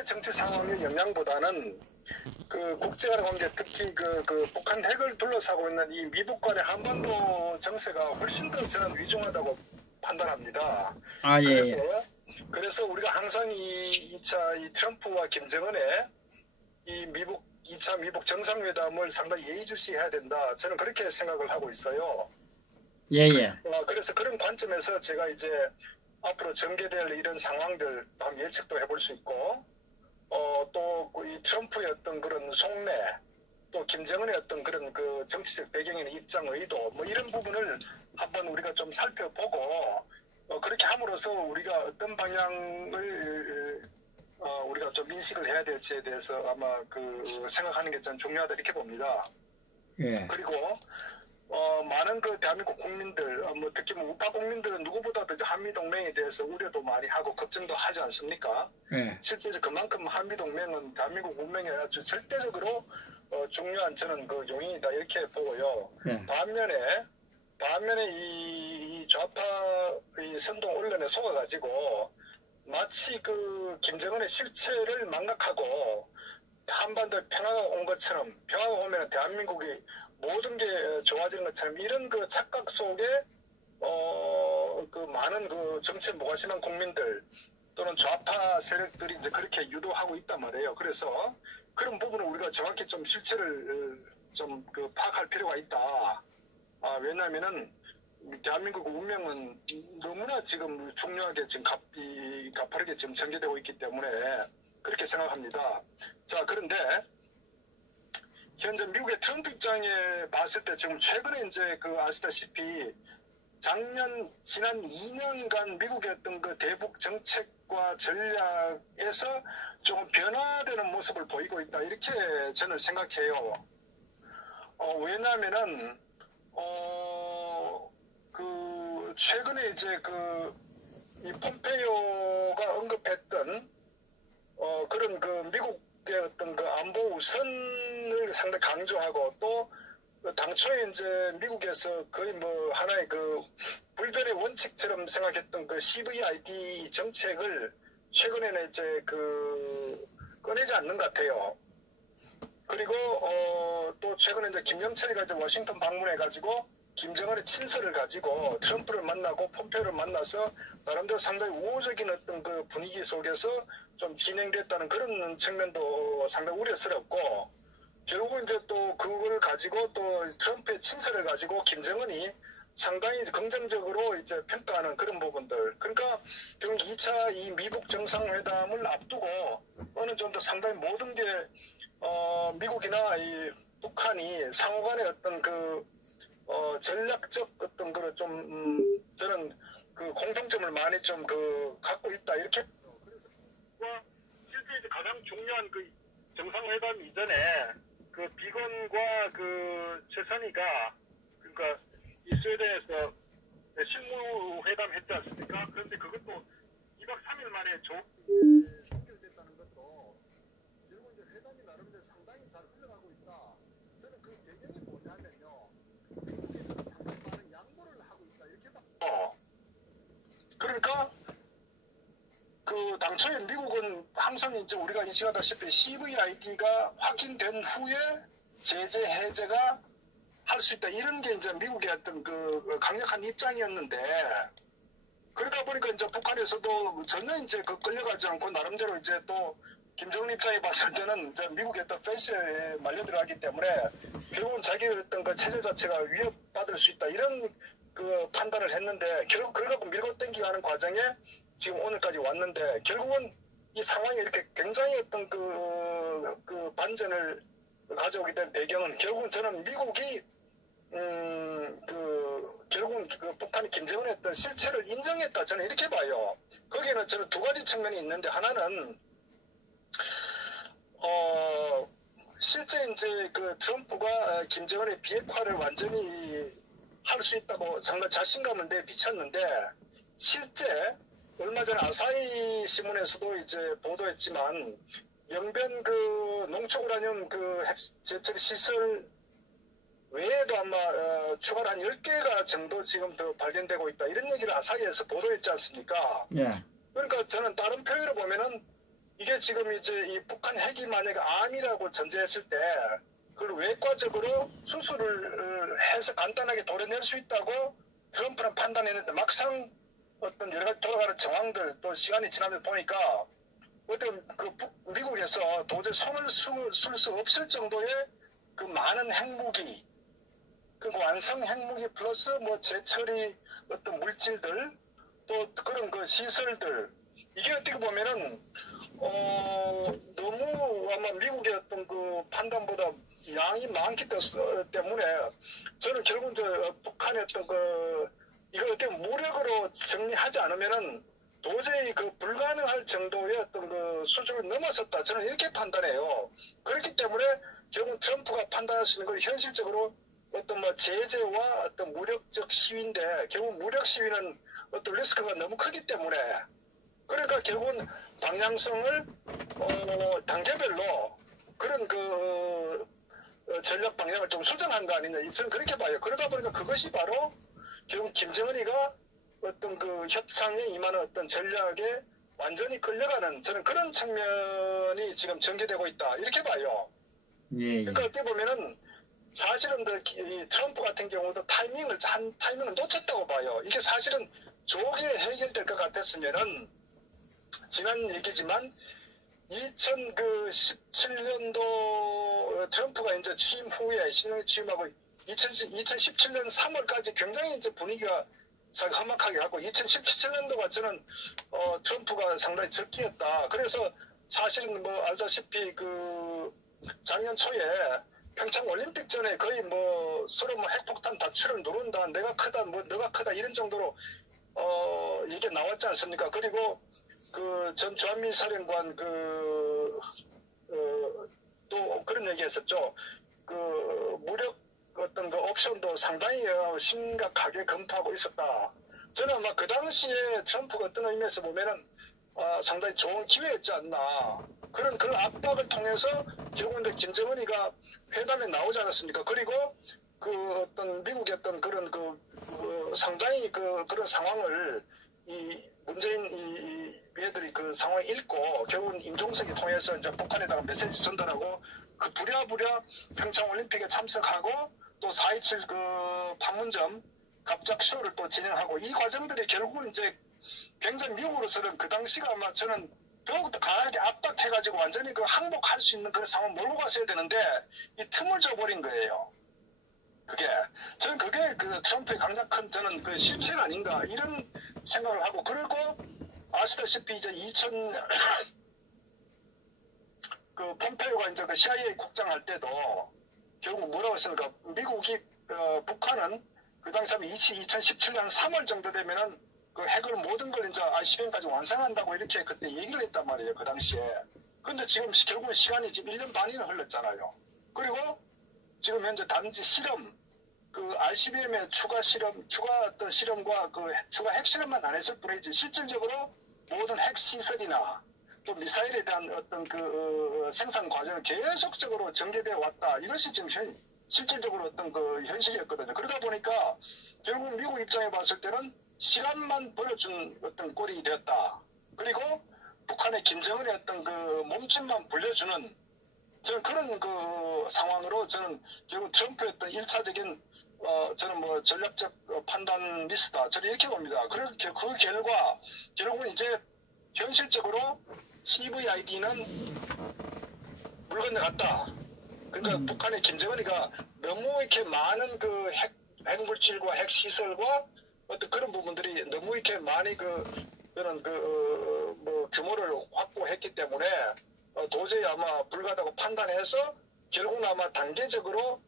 국내 정치 상황의 영향보다는 그 국제간 관계, 특히 그 북한 핵을 둘러싸고 있는 이 미국 간의 한반도 정세가 훨씬 더 저는 위중하다고 판단합니다. 아, 예, 그래서 우리가 항상 이 트럼프와 김정은의 이 2차 미국 정상회담을 상당히 예의주시해야 된다. 저는 그렇게 생각을 하고 있어요. 예. 그래서 그런 관점에서 제가 이제 앞으로 전개될 이런 상황들 한번 예측도 해볼 수 있고, 또 이 트럼프의 어떤 그런 속내, 또 김정은의 어떤 그런 그 정치적 배경이나 입장 의도, 뭐 이런 부분을 한번 우리가 좀 살펴보고, 그렇게 함으로써 우리가 어떤 방향을 우리가 좀 인식을 해야 될지에 대해서 아마 그 생각하는 게 좀 중요하다 이렇게 봅니다. 예. 그리고 많은 그 대한민국 국민들, 뭐 특히 뭐 우파 국민들은 누구보다도 이제 한미 동맹에 대해서 우려도 많이 하고 걱정도 하지 않습니까? 예. 실제 그만큼 한미 동맹은 대한민국 문명에 아주 절대적으로 중요한 저는 그 요인이다 이렇게 보고요. 예. 반면에 이 좌파 이 선동 언론에 속아가지고 마치 그 김정은의 실체를 망각하고 한반도에 평화가 온 것처럼, 평화가 오면 대한민국이 모든 게 좋아지는 것처럼 이런 그 착각 속에 그 많은 그 정치에 무관심한 국민들 또는 좌파 세력들이 이제 그렇게 유도하고 있단 말이에요. 그래서 그런 부분을 우리가 정확히 좀 실체를 좀 그 파악할 필요가 있다. 왜냐하면은 대한민국 운명은 너무나 지금 중요하게 지금 가파르게 지금 전개되고 있기 때문에 그렇게 생각합니다. 자, 그런데 현재 미국의 트럼프 입장에 봤을 때 지금 최근에 이제 그 아시다시피 지난 2년간 미국의 어떤 그 대북 정책과 전략에서 조금 변화되는 모습을 보이고 있다. 이렇게 저는 생각해요. 왜냐하면은, 최근에 이제 이 폼페이오가 언급했던, 그런 그 미국의 어떤 그 안보 우선을 상당히 강조하고 또 당초에 이제 미국에서 거의 뭐 하나의 그 불변의 원칙처럼 생각했던 그 CVID 정책을 최근에는 이제 꺼내지 않는 것 같아요. 그리고 또 최근에 이제 김영철이가 이제 워싱턴 방문해가지고 김정은의 친서를 가지고 트럼프를 만나고 폼페이오를 만나서 나름대로 상당히 우호적인 어떤 그 분위기 속에서 좀 진행됐다는 그런 측면도 상당히 우려스럽고, 결국은 이제 또 그걸 가지고 또 트럼프의 친서를 가지고 김정은이 상당히 긍정적으로 이제 평가하는 그런 부분들. 그러니까 결국 2차 이 미국 정상회담을 앞두고 어느 정도 상당히 모든 게 미국이나 이 북한이 상호간의 어떤 전략적 어떤 저는 그 공통점을 많이 좀 갖고 있다 이렇게. 그래서 실제 이제 가장 중요한 그 정상회담 이전에 그 비건과 그 최선희가 그러니까 이 스웨덴에서 실무회담 했지 않습니까? 그런데 그것도 2박 3일 만에 연결됐다는 것도 결국 이제 회담이 나름대로 상당히 잘 흘러가고 있다. 저는 그 배경이 뭐냐면요. 미국에서 상당히 많은 양보를 하고 있다 이렇게 봐. 그러니까 그 당초에 미국은 항상 이제 우리가 인식하다시피 CVID가 확인된 후에 제재 해제가 할 수 있다 이런 게 이제 미국의 어떤 강력한 입장이었는데, 그러다 보니까 이제 북한에서도 전혀 이제 끌려가지 않고 나름대로 이제 또 김정은 입장에 봤을 때는 이제 미국의 어떤 펜스에 말려들어가기 때문에 결국은 자기의 어떤 그 체제 자체가 위협받을 수 있다 이런 판단을 했는데, 결국 그걸 갖고 밀고 땡기고 하는 과정에 지금 오늘까지 왔는데, 결국은 이 상황이 이렇게 굉장히 어떤 반전을 가져오게 된 배경은 결국은 저는 미국이 결국은 북한이 김정은의 어떤 실체를 인정했다 저는 이렇게 봐요. 거기에는 저는 두 가지 측면이 있는데, 하나는 실제 이제 트럼프가 김정은의 비핵화를 완전히 할 수 있다고 상당히 자신감을 내비쳤는데, 실제 얼마 전에 아사히 신문에서도 이제 보도했지만 영변 농축우라늄 핵 제철 시설 외에도 아마 추가로 한 10개가 정도 지금 더 발견되고 있다 이런 얘기를 아사히에서 보도했지 않습니까? 예. 그러니까 저는 다른 표현을 보면은 이게 지금 이제 이 북한 핵이 만약에 암이라고 전제했을 때 그걸 외과적으로 수술을 해서 간단하게 도려낼 수 있다고 트럼프는 판단했는데 막상 어떤 여러 가지 돌아가는 정황들 또 시간이 지나면 보니까 어떤 그 미국에서 도저히 손을 쓸 수 없을 정도의 그 많은 핵무기, 그 완성 핵무기 플러스 뭐 재처리 어떤 물질들 또 그런 그 시설들 이게 어떻게 보면은 너무 아마 미국의 어떤 그 판단보다 양이 많기 때문에 저는 결국 북한의 어떤 그 이걸 어떻게 무력으로 정리하지 않으면은 도저히 그 불가능할 정도의 어떤 그 수준을 넘어섰다. 저는 이렇게 판단해요. 그렇기 때문에 결국 트럼프가 판단할 수 있는 건 현실적으로 어떤 뭐 제재와 어떤 무력적 시위인데 결국 무력 시위는 어떤 리스크가 너무 크기 때문에 그러니까 결국은 방향성을 단계별로 그런 그 전략 방향을 좀 수정한 거 아니냐 저는 그렇게 봐요. 그러다 보니까 그것이 바로 결국 김정은이가 어떤 그 협상에 임하는 어떤 전략에 완전히 끌려가는 저는 그런 측면이 지금 전개되고 있다 이렇게 봐요. 예. 그러니까 어떻게 보면은 사실은 이 트럼프 같은 경우도 타이밍을 놓쳤다고 봐요. 이게 사실은 조기에 해결될 것 같았으면은 지난 얘기지만 2017년도 트럼프가 이제 취임 후에 신용에 취임하고 2017년 3월까지 굉장히 이제 분위기가 험악하게 하고 2017년도가 저는 트럼프가 상당히 적기였다. 그래서 사실은 뭐 알다시피 그 작년 초에 평창 올림픽 전에 거의 뭐 서로 뭐 핵폭탄 다출을 누른다, 내가 크다, 뭐 너가 크다 이런 정도로 이게 나왔지 않습니까? 그리고 그 전 주한미 사령관 또 그런 얘기했었죠. 그 무력 어떤 그 옵션도 상당히 심각하게 검토하고 있었다. 저는 아마 그 당시에 트럼프가 어떤 의미에서 보면은 상당히 좋은 기회였지 않나. 그런 그 압박을 통해서 결국은 김정은이가 회담에 나오지 않았습니까? 그리고 그 어떤 미국의 어떤 그런 상당히 그런 상황을 이 문재인 얘들이 그 상황을 읽고 결국은 임종석이 통해서 이제 북한에다가 메시지 전달하고 그 부랴부랴 평창 올림픽에 참석하고 또 4.27 그 판문점 갑작쇼를 또 진행하고 이 과정들이 결국은 이제 굉장히 미국으로서는 그 당시가 아마 저는 더욱더 강하게 압박해가지고 완전히 그 항복할 수 있는 그런 상황 몰고 갔어야 되는데 이 틈을 줘버린 거예요. 저는 그게 그 트럼프의 강력 큰 저는 그 실체가 아닌가 이런 생각을 하고 그리고 아시다시피 이제 그 폼페이오가 이제 그 CIA 국장 할 때도 결국 뭐라고 했습니까? 미국이 북한은 그 당시 2017년 3월 정도 되면은 그 핵을 모든 걸 이제 ICBM까지 완성한다고 이렇게 그때 얘기를 했단 말이에요. 그 당시에. 근데 지금 결국은 시간이 지금 1년 반이나 흘렀잖아요. 그리고 지금 현재 단지 실험, 그 ICBM의 추가 어떤 실험과 그 추가 핵실험만 안 했을 뿐이지 실질적으로 모든 핵시설이나 또 미사일에 대한 어떤 그 생산 과정은 계속적으로 전개되어 왔다. 이것이 지금 실질적으로 어떤 그 현실이었거든요. 그러다 보니까 결국 미국 입장에 봤을 때는 시간만 벌어준 어떤 꼴이 되었다. 그리고 북한의 김정은의 어떤 그 몸집만 불려주는 저는 그런 그 상황으로 저는 결국 트럼프의 어떤 1차적인 저는 뭐 전략적 판단 미스다. 저는 이렇게 봅니다. 그 결과 결국은 이제 현실적으로 CVID는 물 건너갔다. 그러니까 북한의 김정은이가 너무 이렇게 많은 그 핵물질과 핵시설과 어떤 그런 부분들이 너무 이렇게 많이 그런 뭐 규모를 확보했기 때문에 도저히 아마 불가하다고 판단해서 결국은 아마 단계적으로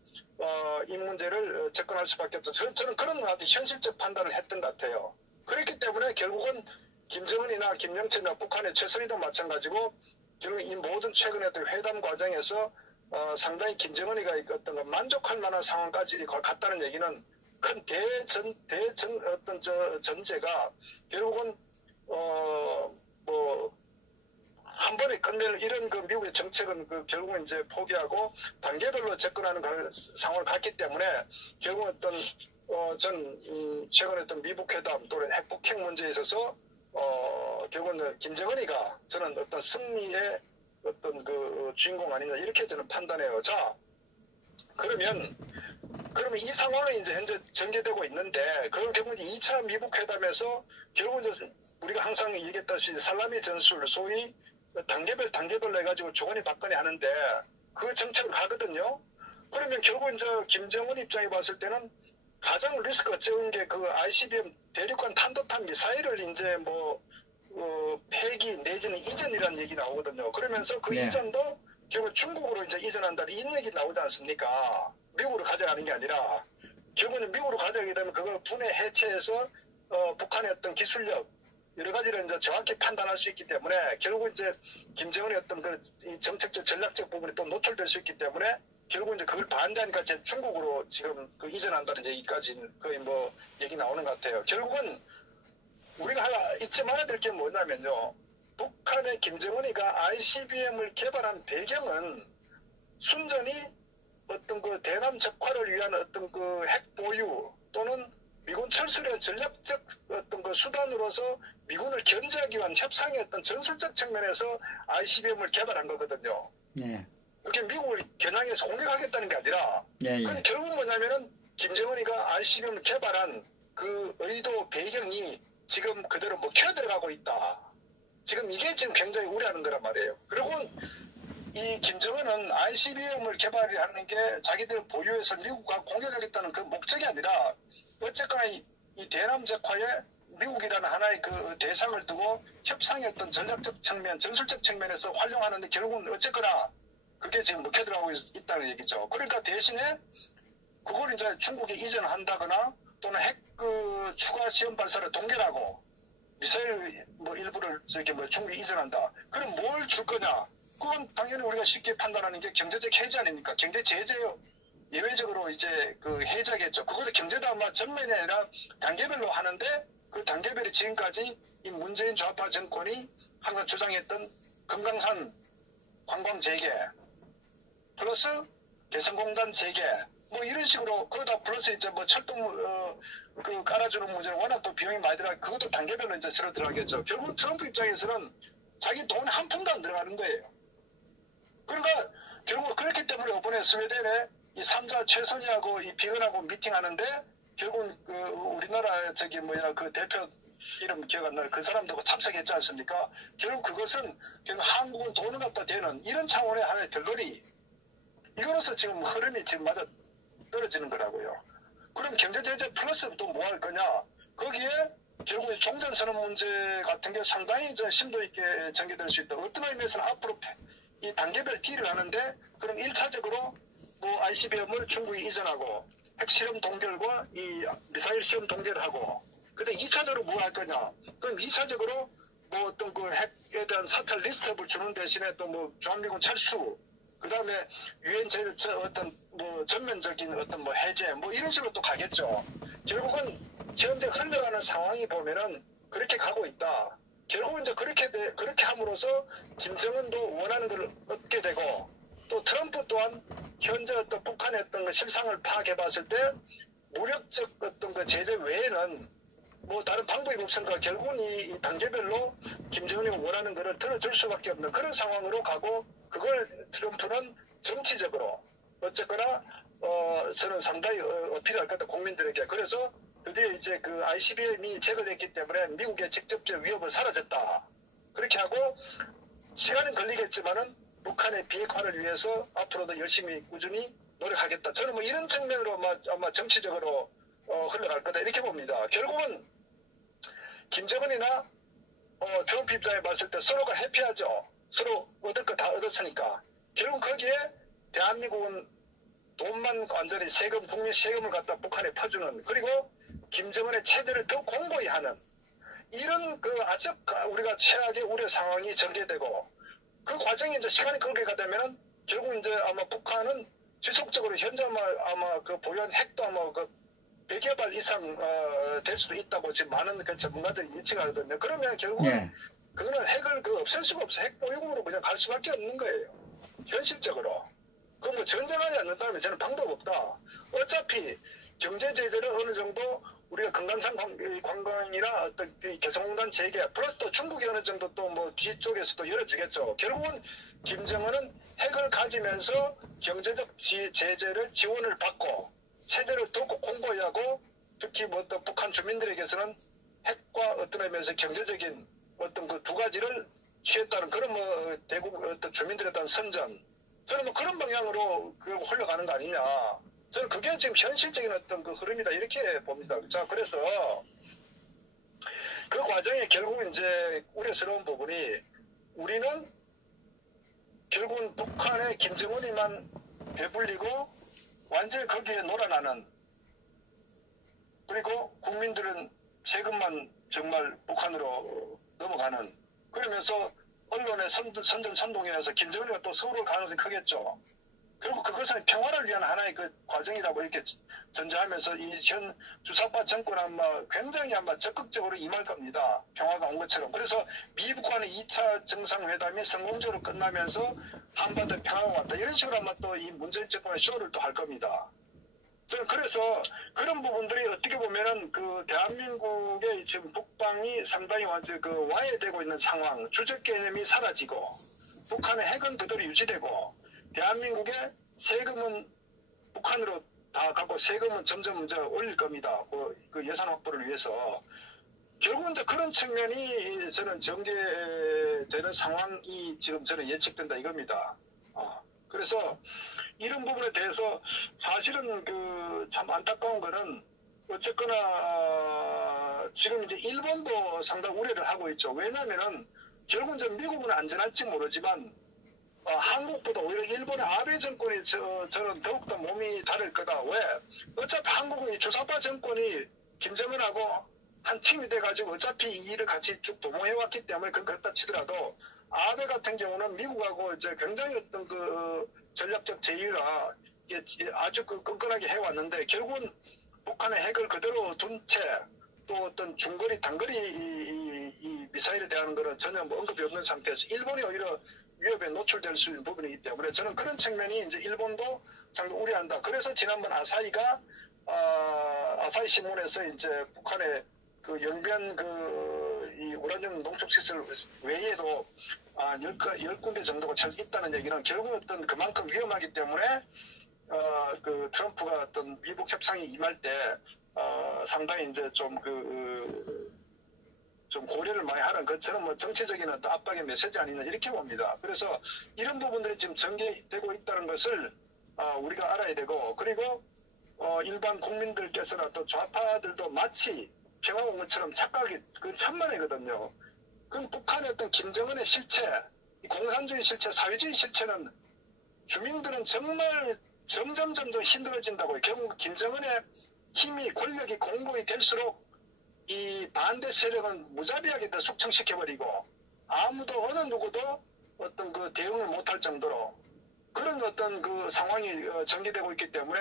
이 문제를 접근할 수밖에 없다. 저는 그런 아주 현실적 판단을 했던 것 같아요. 그렇기 때문에 결국은 김정은이나 김영철이나 북한의 최선희도 마찬가지고 결국 이 모든 최근의 회담 과정에서 상당히 김정은이가 어떤 거 만족할 만한 상황까지 갔다는 얘기는 큰 어떤 전제가 결국은 한 번에 끝낼 이런 그 미국의 정책은 결국은 이제 포기하고 단계별로 접근하는 상황을 갔기 때문에 결국 어떤 최근에 어떤 미북 회담 또는 핵폭행 문제에 있어서 결국은 김정은이가 저는 어떤 승리의 어떤 그 주인공 아니냐 이렇게 저는 판단해요. 자, 그러면 이 상황은 이제 현재 전개되고 있는데, 그럼 결국 2차 미국 회담에서 결국 이제 우리가 항상 얘기했다시피 살라미 전술, 소위 단계별로 해가지고 주거니 받거니 하는데 그 정책을 가거든요. 그러면 결국 이제 김정은 입장에 봤을 때는 가장 리스크가 적은 게 그 ICBM 대륙간 탄도탄 미사일을 이제 폐기 내지는 이전이라는 얘기 나오거든요. 그러면서 그 네. 이전도 결국 중국으로 이제 이전한다 이런 얘기 나오지 않습니까? 미국으로 가져가는 게 아니라 결국은 미국으로 가져가게 되면 그걸 분해 해체해서 북한의 어떤 기술력 여러 가지를 이제 정확히 판단할 수 있기 때문에 결국 이제 김정은의 어떤 이 정책적 전략적 부분이 또 노출될 수 있기 때문에 결국 이제 그걸 반대하니까 이제 중국으로 지금 그 이전한다는 얘기까지 거의 얘기 나오는 것 같아요. 결국은 우리가 하나 잊지 말아야 될 게 뭐냐면요. 북한의 김정은이가 ICBM을 개발한 배경은 순전히 어떤 그 대남 적화를 위한 어떤 그 핵 보유 또는 미군 철수의 전략적 어떤 그 수단으로서 미군을 견제하기 위한 협상의 어떤 전술적 측면에서 ICBM을 개발한 거거든요. 네. 그게 미국을 겨냥해서 공격하겠다는 게 아니라, 예, 근데 결국 뭐냐면은 김정은이가 ICBM을 개발한 그 의도 배경이 지금 그대로 먹혀 들어가고 있다. 지금 이게 지금 굉장히 우려하는 거란 말이에요. 그리고 이 김정은은 ICBM을 개발하는 게 자기들 보유해서 미국과 공격하겠다는 그 목적이 아니라 어쨌거나 이 대남 적화에 미국이라는 하나의 그 대상을 두고 협상의 어떤 전략적 측면, 전술적 측면에서 활용하는데 결국은 어쨌거나 그게 지금 먹혀 들어가고 있다는 얘기죠. 그러니까 대신에 그걸 이제 중국이 이전한다거나 또는 핵 그 추가 시험 발사를 동결하고 미사일 일부를 중국이 이전한다. 그럼 뭘 줄 거냐? 그건 당연히 우리가 쉽게 판단하는 게 경제적 해제 아닙니까? 경제 제재요. 예외적으로 이제 그 해제겠죠. 그것도 경제도 아마 전면이 아니라 단계별로 하는데 그 단계별이 지금까지 이 문재인 좌파 정권이 항상 주장했던 금강산 관광 재개 플러스 개성공단 재개 이런 식으로 그러다 플러스 이제 철도 그 깔아주는 문제는 워낙 또 비용이 많이 들어가 그것도 단계별로 이제 새로 들어가겠죠. 결국 트럼프 입장에서는 자기 돈 한 푼도 안 들어가는 거예요. 그러니까 결국 그렇기 때문에 이번에 스웨덴에 이 3자 최선희하고 이 비건하고 미팅하는데 결국은 그 우리나라 그 대표 이름 기억 안 나요. 그 사람도 참석했지 않습니까? 결국 그것은 결국 한국은 돈을 갖다 대는 이런 차원의 하나의 덜러리 이거로서 지금 흐름이 지금 맞아 떨어지는 거라고요. 그럼 경제제재 플러스 또 뭐 할 거냐? 거기에 결국 종전선언 문제 같은 게 상당히 심도 있게 전개될 수 있다. 어떤 의미에서는 앞으로 이 단계별 딜을 하는데 그럼 1차적으로 ICBM을 중국이 이전하고 핵실험 동결과 이 미사일 시험 동결하고 근데 2차적으로 뭐 할 거냐? 그럼 2차적으로 어떤 그 핵에 대한 사찰 리스트업을 주는 대신에 또 주한미군 철수 그 다음에 유엔 어떤 전면적인 어떤 해제 이런 식으로 또 가겠죠. 결국은 현재 흘러가는 상황이 보면은 그렇게 가고 있다. 결국은 이제 그렇게 함으로써 김정은도 원하는 걸 얻게 되고 또 트럼프 또한 현재 어떤 북한의 어떤 그 실상을 파악해 봤을 때 무력적 어떤 그 제재 외에는 다른 방법이 없으니까 결국은 이 단계별로 김정은이 원하는 것을 들어줄 수밖에 없는 그런 상황으로 가고 그걸 트럼프는 정치적으로 어쨌거나 저는 상당히 어필할 것 같다 국민들에게. 그래서 드디어 이제 그 ICBM이 제거됐기 때문에 미국의 직접적 위협은 사라졌다. 그렇게 하고 시간은 걸리겠지만은 북한의 비핵화를 위해서 앞으로도 열심히 꾸준히 노력하겠다. 저는 이런 측면으로 아마 정치적으로 흘러갈 거다 이렇게 봅니다. 결국은 김정은이나 트럼프 입장에 봤을 때 서로가 해피하죠. 서로 얻을 거 다 얻었으니까. 결국 거기에 대한민국은 돈만 완전히 국민 세금을 갖다 북한에 퍼주는 그리고 김정은의 체제를 더 공고히 하는 이런 아주 우리가 최악의 우려 상황이 전개되고 그 과정이 이제 시간이 그렇게 가되면은 결국 이제 아마 북한은 지속적으로 현재 아마 그 보유한 핵도 아마 100여 발 이상 될 수도 있다고 지금 많은 그 전문가들이 예측하거든요. 그러면 결국은 그거는 핵을 없앨 수가 없어. 핵 보유국으로 그냥 갈 수밖에 없는 거예요. 현실적으로. 전쟁하지 않는다면 저는 방법 없다. 어차피 경제 제재를 어느 정도 우리가 금강산 관광이나 어떤 개성공단 재개 플러스 또 중국이 어느 정도 또 뭐 뒤쪽에서도 열어주겠죠. 결국은 김정은은 핵을 가지면서 경제적 제재를 지원을 받고 체제를 더욱 공고히 하고 특히 뭐 또 북한 주민들에게서는 핵과 어떤 의미에서 경제적인 어떤 그 두 가지를 취했다는 그런 뭐 대국 어떤 주민들에 대한 선전 저는 뭐 그런 방향으로 그 흘러가는 거 아니냐. 저는 그게 지금 현실적인 어떤 그 흐름이다 이렇게 봅니다. 자, 그래서 그 과정에 결국 이제 우려스러운 부분이 우리는 결국은 북한의 김정은이만 배불리고 완전히 거기에 놀아나는 그리고 국민들은 세금만 정말 북한으로 넘어가는 그러면서 언론의 선전선동에 서 김정은이가 또 서울을 가능성이 크겠죠. 결국 그것은 평화를 위한 하나의 그 과정이라고 이렇게 전제하면서 이 현 주사파 정권 아마 굉장히 아마 적극적으로 임할 겁니다. 평화가 온 것처럼. 그래서 미북한의 2차 정상회담이 성공적으로 끝나면서 한반도 평화가 왔다. 이런 식으로 아마 또 이 문재인 정권의 쇼를 또 할 겁니다. 저는 그래서 그런 부분들이 어떻게 보면은 그 대한민국의 지금 북방이 상당히 완전 그 와해되고 있는 상황, 주적 개념이 사라지고 북한의 핵은 그대로 유지되고 대한민국의 세금은 북한으로 다 가고 세금은 점점 이제 올릴 겁니다. 그 예산 확보를 위해서. 결국은 이제 그런 측면이 저는 전개되는 상황이 지금 저는 예측된다 이겁니다. 그래서 이런 부분에 대해서 사실은 그 참 안타까운 거는 어쨌거나 지금 이제 일본도 상당히 우려를 하고 있죠. 왜냐면은 결국은 이제 미국은 안전할지 모르지만 한국보다 오히려 일본의 아베 정권이 저는 더욱더 몸이 다를 거다. 왜? 어차피 한국은 이 주사파 정권이 김정은하고 한 팀이 돼가지고 어차피 이 일을 같이 쭉 도모해왔기 때문에 그건 그렇다 치더라도 아베 같은 경우는 미국하고 이제 굉장히 어떤 그 전략적 제휴라 아주 그 끈끈하게 해왔는데 결국은 북한의 핵을 그대로 둔 채 또 어떤 중거리, 단거리 이 미사일에 대한 거는 전혀 뭐 언급이 없는 상태에서 일본이 오히려 위협에 노출될 수 있는 부분이기 때문에 저는 그런 측면이 이제 일본도 상당히 우려한다. 그래서 지난번 아사히가 아사히 신문에서 이제 북한의 그 연변 이 우라늄 농축시설 외에도 10군데 정도가 있다는 얘기는 결국 어떤 그만큼 위험하기 때문에 그 트럼프가 어떤 미북 협상에 임할 때 상당히 이제 좀 고려를 많이 하는 것처럼 뭐 정치적인 어떤 압박의 메시지 아니냐 이렇게 봅니다. 그래서 이런 부분들이 지금 전개되고 있다는 것을 우리가 알아야 되고 그리고 일반 국민들께서는 또 좌파들도 마치 평화 온 것처럼 착각이 그 천만이거든요. 그럼 북한의 어떤 김정은의 실체, 공산주의 실체, 사회주의 실체는 주민들은 정말 점점 힘들어진다고요. 결국 김정은의 힘이 권력이 공고히 될수록 이 반대 세력은 무자비하게 더 숙청시켜버리고 아무도 어느 누구도 어떤 그 대응을 못할 정도로 그런 어떤 그 상황이 전개되고 있기 때문에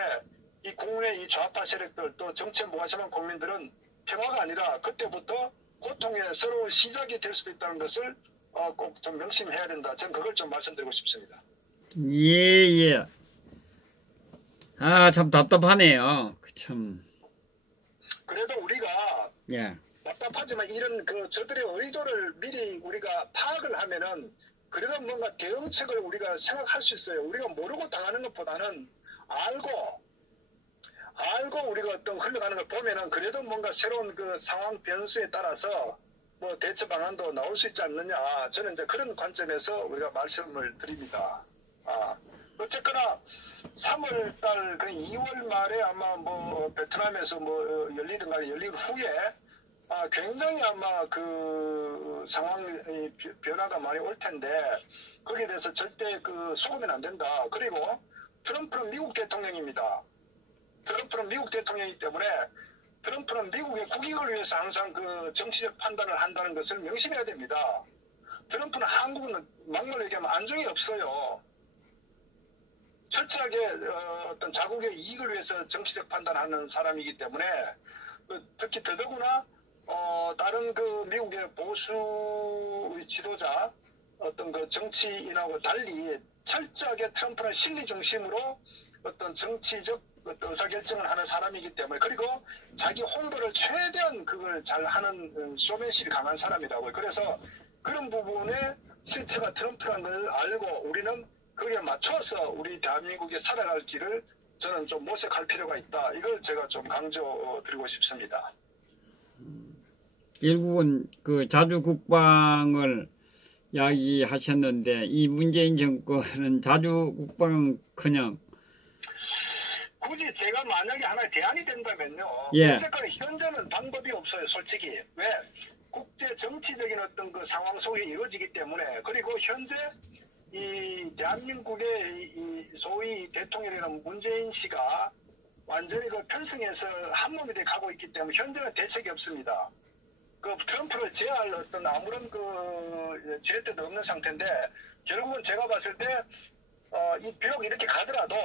이 국내 이 좌파 세력들 또 정치에 무관심한 국민들은 평화가 아니라 그때부터 고통의 새로운 시작이 될 수도 있다는 것을 꼭 좀 명심해야 된다. 저는 그걸 좀 말씀드리고 싶습니다. 예. 참 답답하네요. 참. 그래도 우리가 예. 답답하지만 이런 저들의 의도를 미리 우리가 파악을 하면은 그래도 뭔가 대응책을 우리가 생각할 수 있어요. 우리가 모르고 당하는 것보다는 알고 우리가 어떤 흘러가는 걸 보면은 그래도 뭔가 새로운 그 상황 변수에 따라서 뭐 대처 방안도 나올 수 있지 않느냐. 저는 이제 그런 관점에서 우리가 말씀을 드립니다. 어쨌거나 3월달 그 2월 말에 아마 뭐 베트남에서 뭐 열리든가 열린 후에 굉장히 아마 그 상황의 변화가 많이 올 텐데 거기에 대해서 절대 그 속으면 안 된다. 그리고 트럼프는 미국 대통령입니다. 트럼프는 미국 대통령이기 때문에 트럼프는 미국의 국익을 위해서 항상 그 정치적 판단을 한다는 것을 명심해야 됩니다. 트럼프는 한국은 막말로 얘기하면 안중이 없어요. 철저하게 어떤 자국의 이익을 위해서 정치적 판단하는 사람이기 때문에 특히 더더구나 다른 그 미국의 보수 지도자 어떤 그 정치인하고 달리 철저하게 트럼프는 실리 중심으로 어떤 정치적 의사결정을 하는 사람이기 때문에, 그리고 자기 홍보를 최대한 그걸 잘 하는 쇼맨십이 강한 사람이라고요. 그래서 그런 부분에 실체가 트럼프라는 걸 알고 우리는 거기에 맞춰서 우리 대한민국이 살아갈 길을 저는 좀 모색할 필요가 있다. 이걸 제가 좀 강조드리고 싶습니다. 결국은 그 자주국방을 이야기하셨는데 이 문재인 정권은 자주국방커녕 굳이 제가 만약에 하나의 대안이 된다면요. 예. 어쨌거나 현재는 방법이 없어요. 솔직히. 왜? 국제 정치적인 어떤 그 상황 속에 이루어지기 때문에, 그리고 현재 이 대한민국의 이 소위 대통령이라는 문재인 씨가 완전히 그 편승해서 한몸이 돼 가고 있기 때문에 현재는 대책이 없습니다. 그 트럼프를 제어할 어떤 아무런 그 지렛대도 없는 상태인데, 결국은 제가 봤을 때 비록 이렇게 가더라도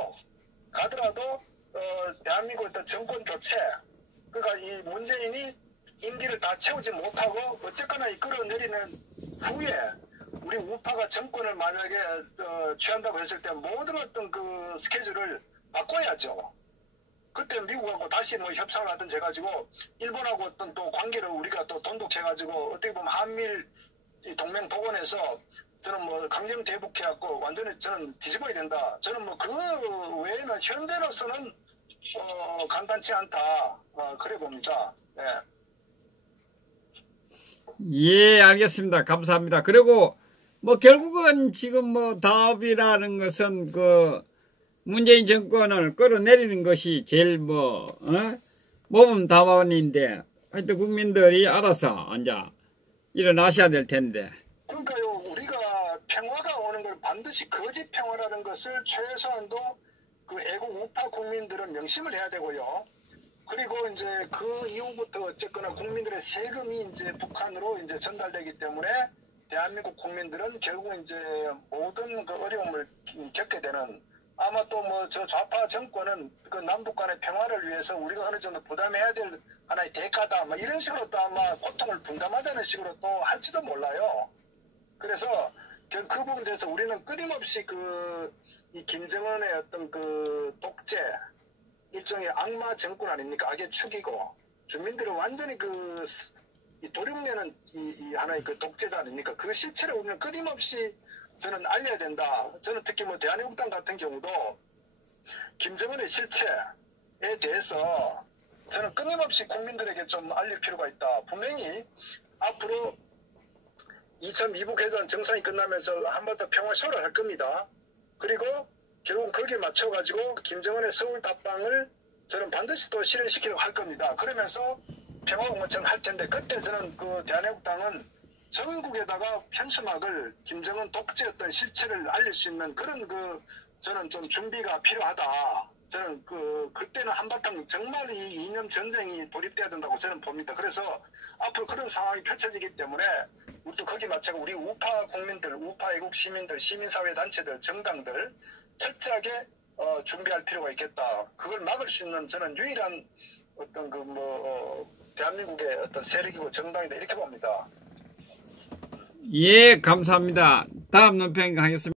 대한민국 어떤 정권 교체, 그러니까 이 문재인이 임기를 다 채우지 못하고 어쨌거나 이 끌어내리는 후에 우리 우파가 정권을 만약에 취한다고 했을 때 모든 어떤 그 스케줄을 바꿔야죠. 그때 미국하고 다시 뭐 협상을 하든지 해가지고 일본하고 어떤 또 관계를 우리가 또 돈독해가지고 어떻게 보면 한미일 동맹 복원해서 저는 뭐 강경 대북해갖고 완전히 저는 뒤집어야 된다. 저는 뭐 그 외에는 현재로서는 간단치 않다. 그래 봅니다. 네. 예, 알겠습니다. 감사합니다. 그리고 뭐 결국은 지금 뭐 답이라는 것은 그 문재인 정권을 끌어내리는 것이 제일 모범 답안인데, 하여튼 국민들이 알아서 이제 일어나셔야 될 텐데. 그러니까요, 우리가 평화가 오는 걸 반드시 거짓 평화라는 것을 최소한도 그 애국 우파 국민들은 명심을 해야 되고요. 그리고 이제 그 이후부터 어쨌거나 국민들의 세금이 이제 북한으로 이제 전달되기 때문에 대한민국 국민들은 결국 이제 모든 그 어려움을 겪게 되는, 아마 또 뭐 저 좌파 정권은 그 남북 간의 평화를 위해서 우리가 어느 정도 부담해야 될 하나의 대가다, 뭐 이런 식으로 또 아마 고통을 분담하자는 식으로 또 할지도 몰라요. 그래서 그 부분에 대해서 우리는 끊임없이 이 김정은의 어떤 그 독재, 일종의 악마 정권 아닙니까? 악의 축이고 주민들을 완전히 도륙내는 이 하나의 그 독재자 아닙니까? 그 실체를 우리는 끊임없이 저는 알려야 된다. 저는 특히 뭐 대한민국당 같은 경우도 김정은의 실체에 대해서 저는 끊임없이 국민들에게 좀 알릴 필요가 있다. 분명히 앞으로 2000 미북회전 정상이 끝나면서 한 번 더 평화쇼를 할 겁니다. 그리고 결국 거기에 맞춰가지고 김정은의 서울 답방을 저는 반드시 또 실현시키려고 할 겁니다. 그러면서 평화공모처럼 할 텐데, 그때 저는 그 대한민국당은 전국에다가 현수막을 김정은 독재 어떤 실체를 알릴 수 있는 그런 저는 좀 준비가 필요하다. 저는 그때는 한바탕 정말 이 이념 전쟁이 돌입돼야 된다고 저는 봅니다. 그래서 앞으로 그런 상황이 펼쳐지기 때문에 우리도 거기 맞춰서 우리 우파 국민들, 우파 애국 시민들, 시민사회 단체들, 정당들 철저하게 준비할 필요가 있겠다. 그걸 막을 수 있는 저는 유일한 어떤 대한민국의 어떤 세력이고 정당이다, 이렇게 봅니다. 예, 감사합니다. 다음 논평 하겠습니다.